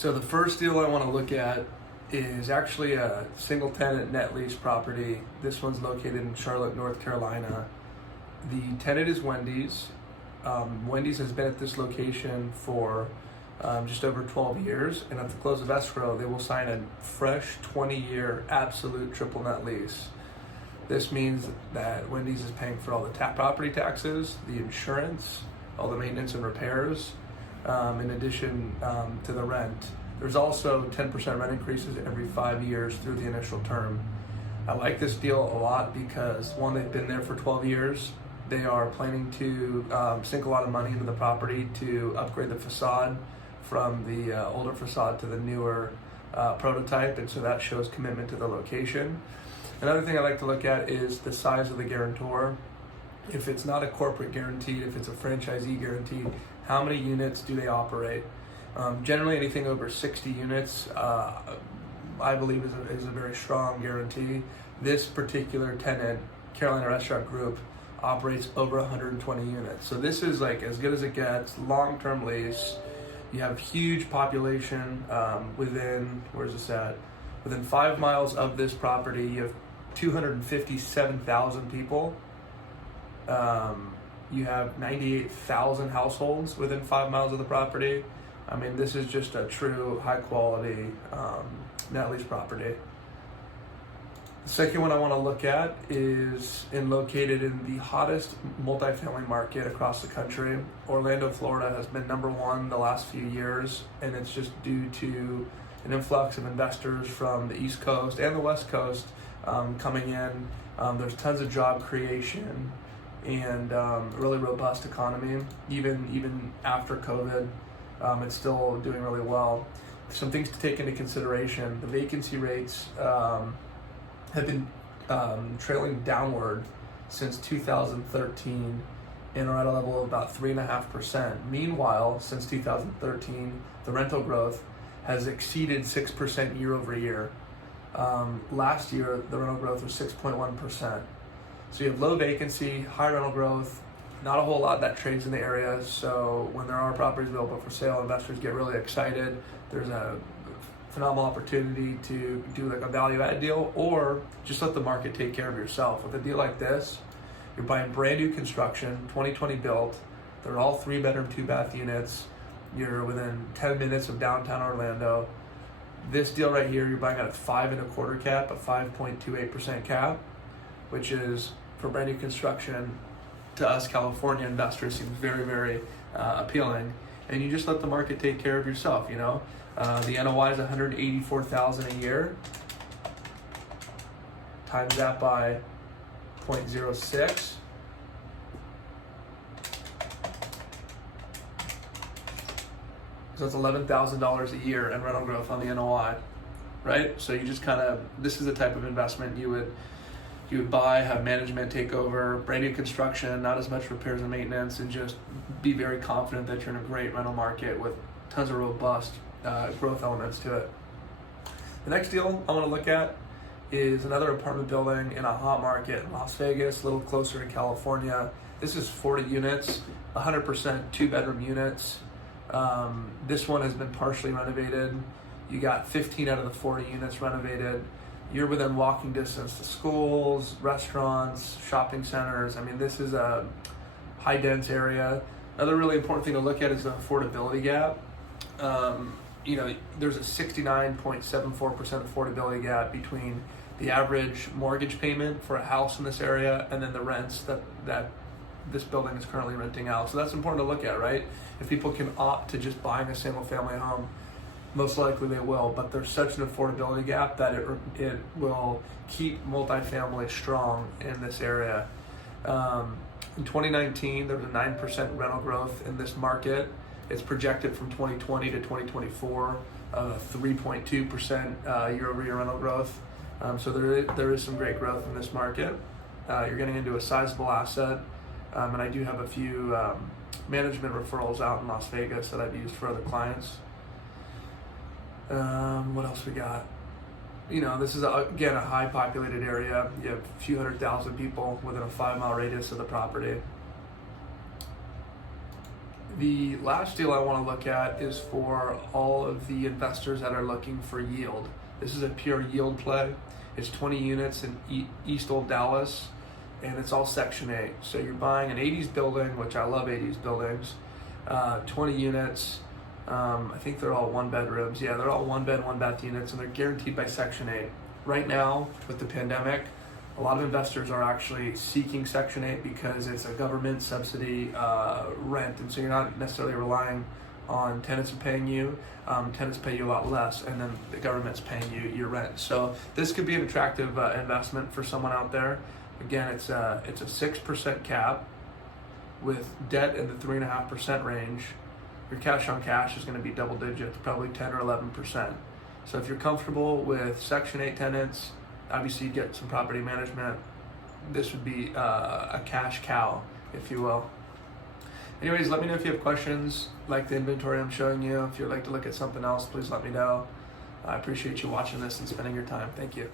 So the first deal I want to look at is actually a single tenant net lease property. This one's located in Charlotte, North Carolina. The tenant is Wendy's. Wendy's has been at this location for just over 12 years, and at the close of escrow, they will sign a fresh 20-year absolute triple net lease. This means that Wendy's is paying for all the property taxes, the insurance, all the maintenance and repairs, in addition to the rent. There's also 10% rent increases every 5 years through the initial term. I like this deal a lot because, one, they've been there for 12 years. They are planning to sink a lot of money into the property to upgrade the facade from the older facade to the newer prototype, and so that shows commitment to the location. Another thing I like to look at is the size of the guarantor. If it's not a corporate guaranteed, if it's a franchisee guaranteed, how many units do they operate? Generally, anything over 60 units, I believe, is a very strong guarantee. This particular tenant, Carolina Restaurant Group, operates over 120 units. So this is like as good as it gets, long-term lease. You have huge population within, where's this at? Within 5 miles of this property, you have 257,000 people. You have 98,000 households within 5 miles of the property. I mean, this is just a true high quality net lease property. The second one I want to look at is located in the hottest multifamily market across the country. Orlando, Florida has been #1 the last few years, and it's just due to an influx of investors from the East Coast and the West Coast coming in. There's tons of job creation and a really robust economy. Even after COVID, it's still doing really well. Some things to take into consideration: the vacancy rates have been trailing downward since 2013 and are at a level of about 3.5%. Meanwhile, since 2013, the rental growth has exceeded 6% year over year. Last year, the rental growth was 6.1%. So you have low vacancy, high rental growth, not a whole lot that trades in the area. So when there are properties available for sale, investors get really excited. There's a phenomenal opportunity to do like a value add deal, or just let the market take care of yourself. With a deal like this, you're buying brand new construction, 2020 built. They're all 3-bedroom, 2-bath units. You're within 10 minutes of downtown Orlando. This deal right here, you're buying at a 5.25 cap, a 5.28% cap, which is, for brand new construction, to us California investors, seems very, very appealing. And you just let the market take care of yourself, you know. The NOI is $184,000 a year. Times that by 0.06. So it's $11,000 a year in rental growth on the NOI, right? So you just kind of, this is the type of investment you would buy, have management take over, brand new construction, not as much repairs and maintenance, and just be very confident that you're in a great rental market with tons of robust growth elements to it. The next deal I want to look at is another apartment building in a hot market in Las Vegas, a little closer to California. This is 40 units, 100% 2-bedroom units. This one has been partially renovated. You got 15 out of the 40 units renovated. You're within walking distance to schools, restaurants, shopping centers. I mean, this is a high dense area. Another really important thing to look at is the affordability gap. There's a 69.74% affordability gap between the average mortgage payment for a house in this area and then the rents that this building is currently renting out. So that's important to look at, right? If people can opt to just buying a single family home, most likely they will, but there's such an affordability gap that it will keep multifamily strong in this area. In 2019, there was a 9% rental growth in this market. It's projected from 2020 to 2024, 3.2% year-over-year rental growth. So there is some great growth in this market. You're getting into a sizable asset, and I do have a few management referrals out in Las Vegas that I've used for other clients. What else we got? This is, again, a high populated area. You have a few 100,000 people within a 5-mile radius of the property. The last deal I want to look at is for all of the investors that are looking for yield. This is a pure yield play. It's 20 units in East Old Dallas, and it's all Section 8. So you're buying an 80s building, which I love 80s buildings, 20 units. I think they're all one bedrooms. Yeah, they're all one bed, one bath units, and they're guaranteed by Section 8. Right now, with the pandemic, a lot of investors are actually seeking Section 8 because it's a government subsidy rent, and so you're not necessarily relying on tenants paying you. Tenants pay you a lot less, and then the government's paying you your rent. So this could be an attractive investment for someone out there. Again, it's a 6% cap with debt in the 3.5% range. Your cash on cash is going to be double digits, probably 10 or 11%. So if you're comfortable with Section 8 tenants, obviously you get some property management. This would be a cash cow, if you will. Anyways, let me know if you have questions, like the inventory I'm showing you. If you'd like to look at something else, please let me know. I appreciate you watching this and spending your time. Thank you.